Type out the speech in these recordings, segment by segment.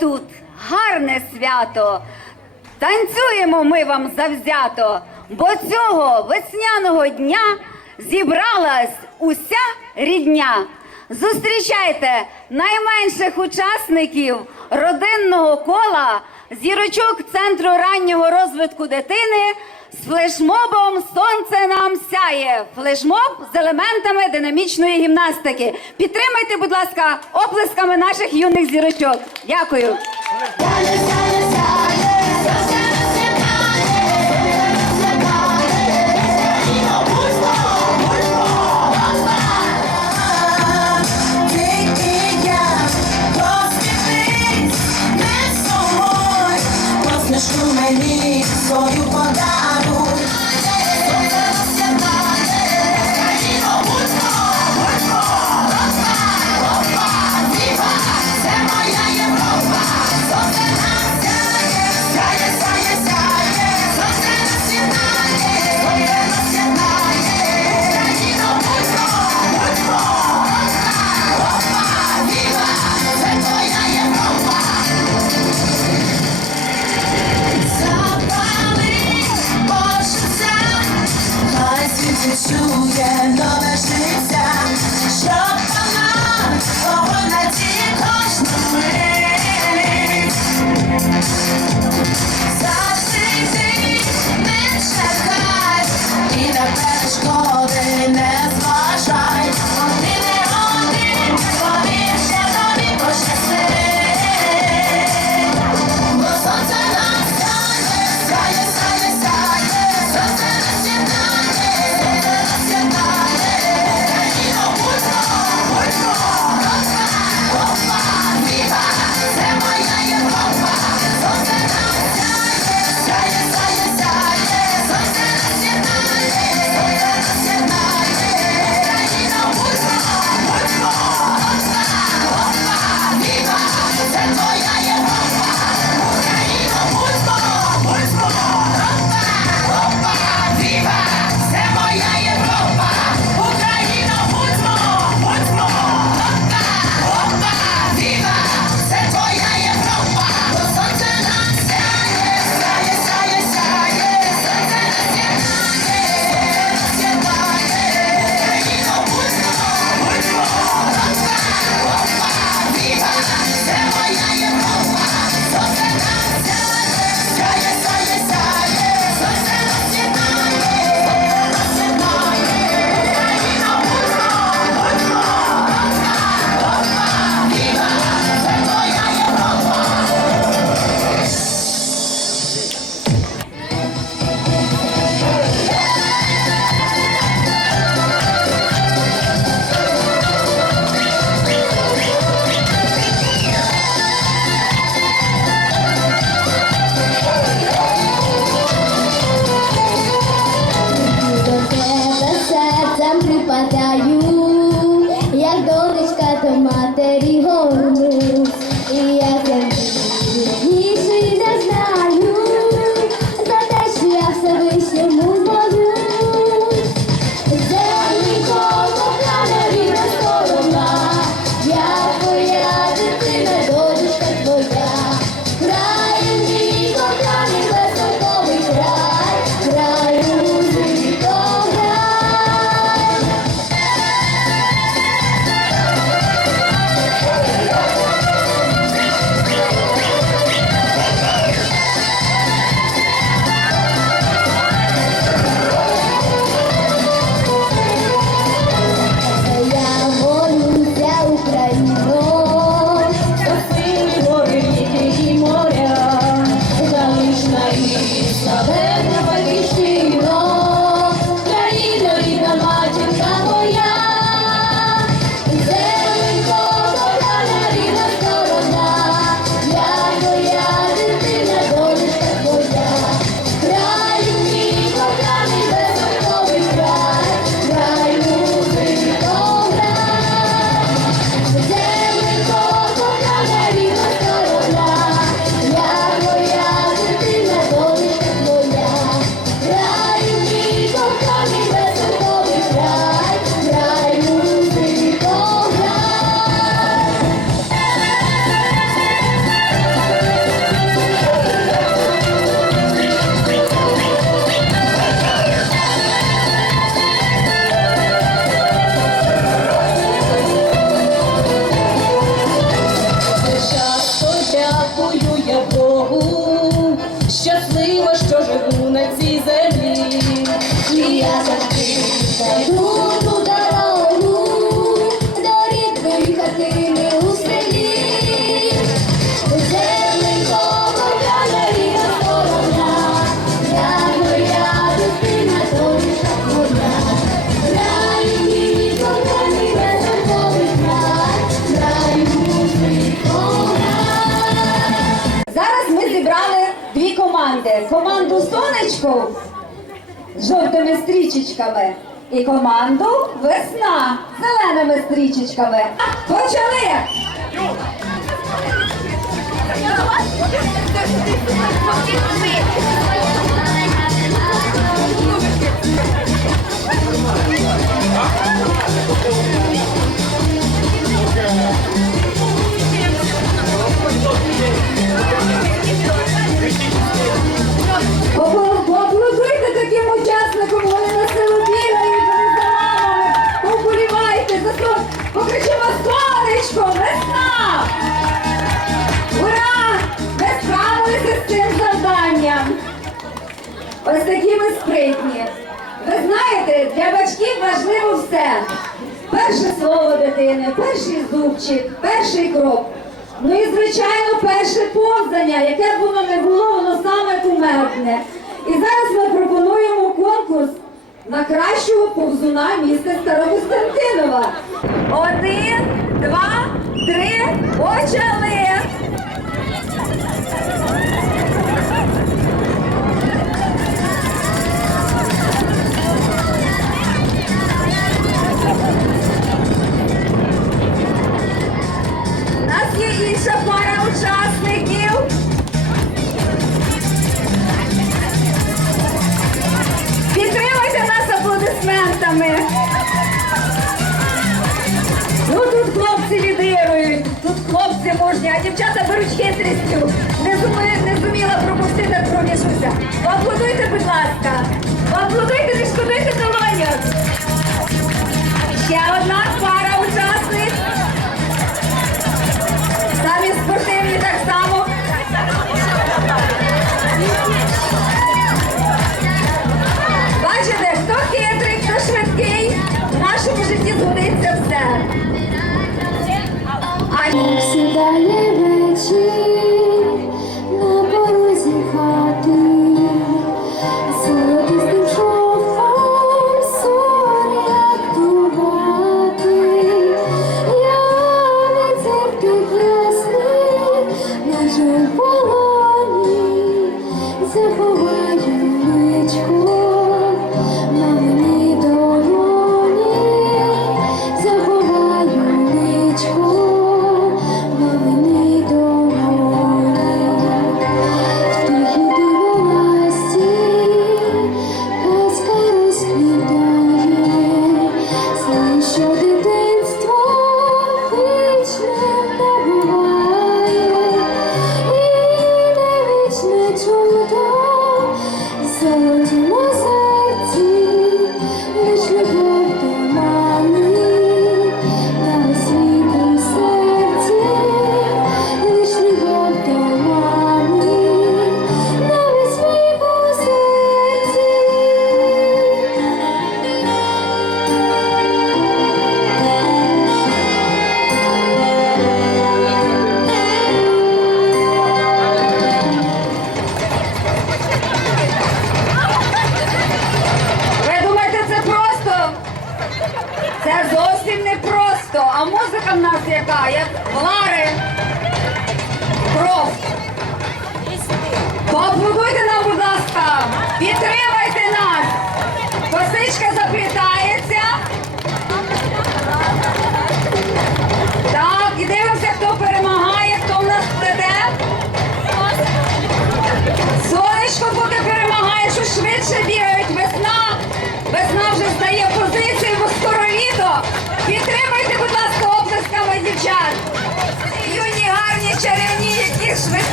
Отут гарне свято. Танцюємо ми вам завзято, бо цього весняного дня зібралась уся рідня. Зустрічайте найменших учасників родинного кола зірочок Центру раннього розвитку дитини з флешмобом Сонце нам сяє. Флешмоб з елементами динамічної гімнастики. Підтримайте, будь ласка, оплесками наших юних зірочок. Дякую. З жовтими стрічечками і команду весна з зеленими стрічечками. Почали! Попо- таким учасникам, вони на силу бігають, вони за мамами. Поболівайте за сон. Покричимо сонечко, весна! Ура! Ви справилися з цим завданням. Ось такі ми спритні. Ви знаєте, для батьків важливо все. Перше слово дитини, перший зубчик, перший крок. Ну і звичайно, перше повзання, яке б воно не було, воно саме кумедне. І зараз ми пропонуємо конкурс на кращого повзуна міста Старокостянтинова. Один, два, три, почали! У нас є інша пара учасників. Аплодисментами. Ну тут хлопці лідирують, тут хлопці мужні, а дівчата беруть хитрістю. Не, зуми- не зуміла пропустити промішуся. Поаплодуйте, будь ласка. Поаплодуйте, не шкодуйте долоню. Ще одна пара Сідає вечір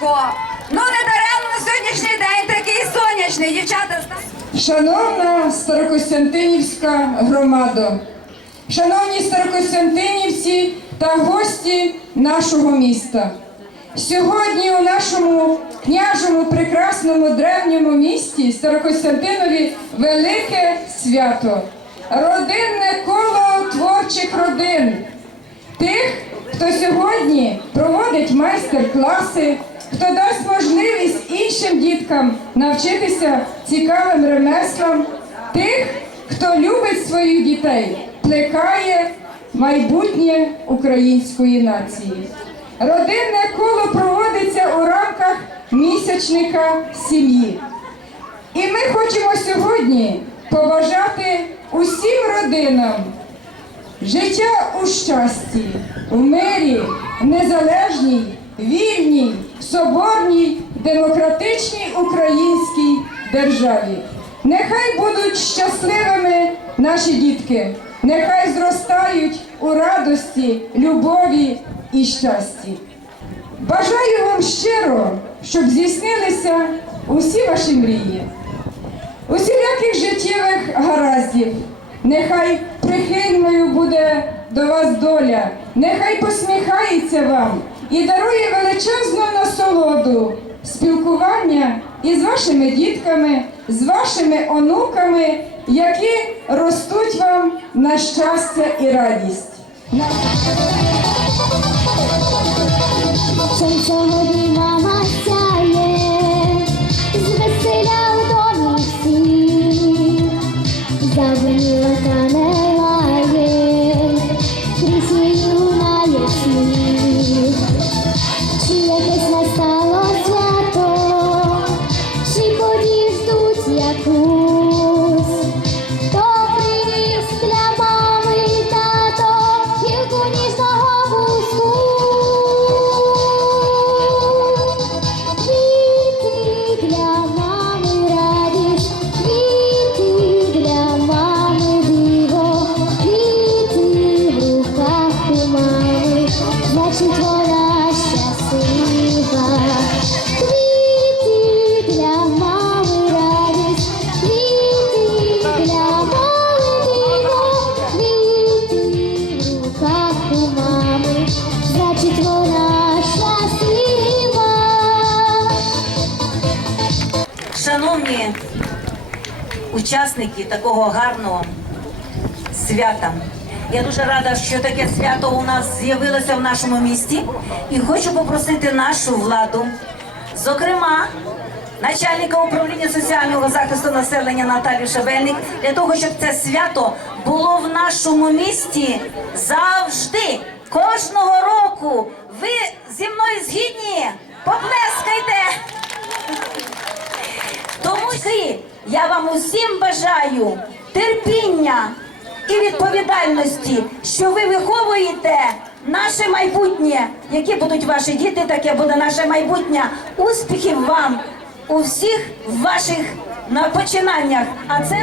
сонечко, ну не даремно сьогоднішній день такий сонячний. Дівчата, Шановна Старокостянтинівська громада, шановні старокостянтинівці та гості нашого міста. Сьогодні у нашому княжому прекрасному древньому місті Старокостянтинові велике свято. Родинне коло творчих родин. Тих, хто сьогодні проводить майстер-класи, хто дасть можливість іншим діткам навчитися цікавим ремеслам, тих, хто любить своїх дітей, плекає майбутнє української нації. Родинне коло проводиться у рамках місячника сім'ї. І ми хочемо сьогодні побажати усім родинам життя у щасті, у мирі, незалежній, вільній, соборній, демократичній українській державі. Нехай будуть щасливими наші дітки, нехай зростають у радості, любові і щасті. Бажаю вам щиро, щоб здійснилися усі ваші мрії усіляких життєвих гараздів. Нехай прихильною буде до вас доля, нехай посміхається вам і дарує величезну насолоду спілкування із вашими дітками, з вашими онуками, які ростуть вам на щастя і радість. Такого гарного свята, я дуже рада, що таке свято у нас з'явилося в нашому місті, і хочу попросити нашу владу, зокрема. Начальника управління соціального захисту населення Наталію Шабельник для того, щоб це свято було в нашому місті завжди, кожного року. Ви зі мною згідні? Поплескайте! Тому я вам усім бажаю терпіння і відповідальності, що ви виховуєте наше майбутнє. Які будуть ваші діти, таке буде наше майбутнє. Успіхів вам у всіх ваших на- починаннях. А це